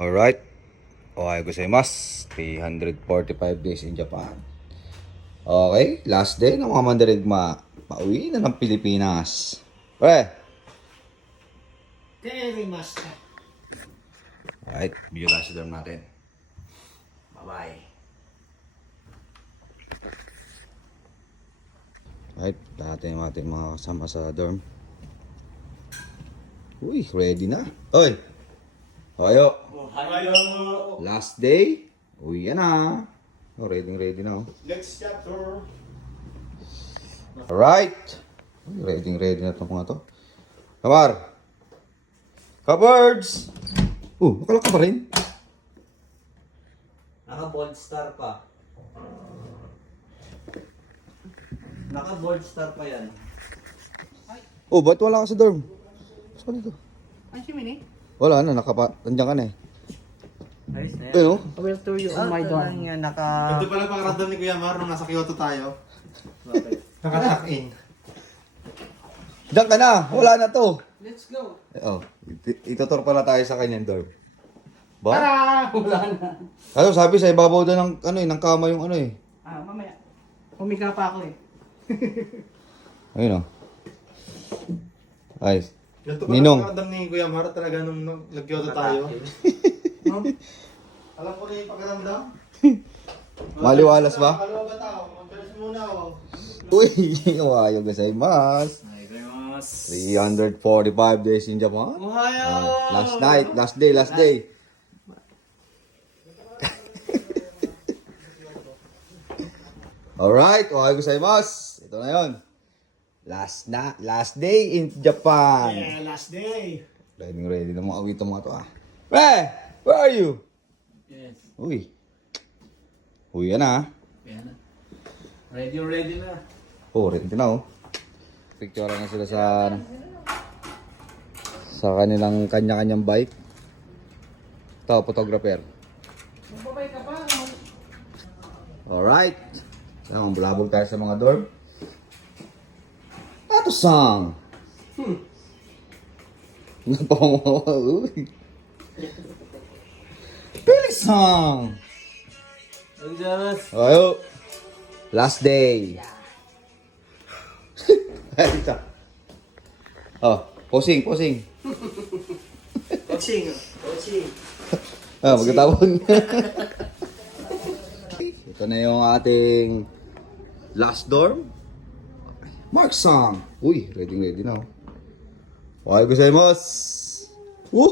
Alright. Ohayo gozaimasu. 345 days in Japan. Okay, last day ng mga mandirigma. Pauwi na ng Pilipinas. Pre! Terimashita. Alright, video last dorm natin. Bye-bye. Alright, lahat yung ating mga kasama sa dorm. Uy, ready na. Oy! Ohayo! Last day. Uwi yan na. Oh, ready na. Oh. Next chapter. Alright. Ready na itong mga to. Kamar! Cupboards! Nakalak ka pa rin? Naka-bold star pa. Naka-bold star pa yan. Ba't wala ka sa dorm? Saan dito? Ay, si Mini? Wala na, nandiyan ka na eh. Ayos na yan. Ayun oh. I will tour you on my dorm. Yan, Ito pala pang-random ni Kuya Mar nung nasa Kyoto tayo. Naka-tuck-in. Diyan ka na, wala na to. Let's go. Itutur pala tayo sa kanyang dorm. Ba? Tara! Wala na. Ano sabi sa ibabaw doon ng ng kama yung ano eh. Mamaya. Humiga pa ako eh. Ayun oh. Ay. Ito pala Ninong. pang-random ni Kuya Mar talaga nung nag-Kyoto tayo. Alam ko na yung pag-random. Maliwalas ba? Kalawa ba tao? Mag-dress muna ako. Uy, ohayo gozaimasu. 345 days in Japan. Last day. Alright, ohayo gozaimasu. Ito na yun. Last day in Japan. Yeah, last day. Ready na mga awito mga to ah. Where are you? Yes. Uy, yan na ah. Yan na. Ready na. Ready na oh. Picture na sila sa kanilang kanya-kanyang bike. Ito, photographer. Magbabay ka pa. Alright. Ayan, bulabog tayo sa mga dorm. Ato sang. Napangawa. Uy. Pilisang. Agjaras. Ayo. Last day. Ito. Posing. Coaching. Magkatapon. Ito na yung ating last dorm. Mark Sang. Uy, ready na. Ohayo gozaimasu. Woo!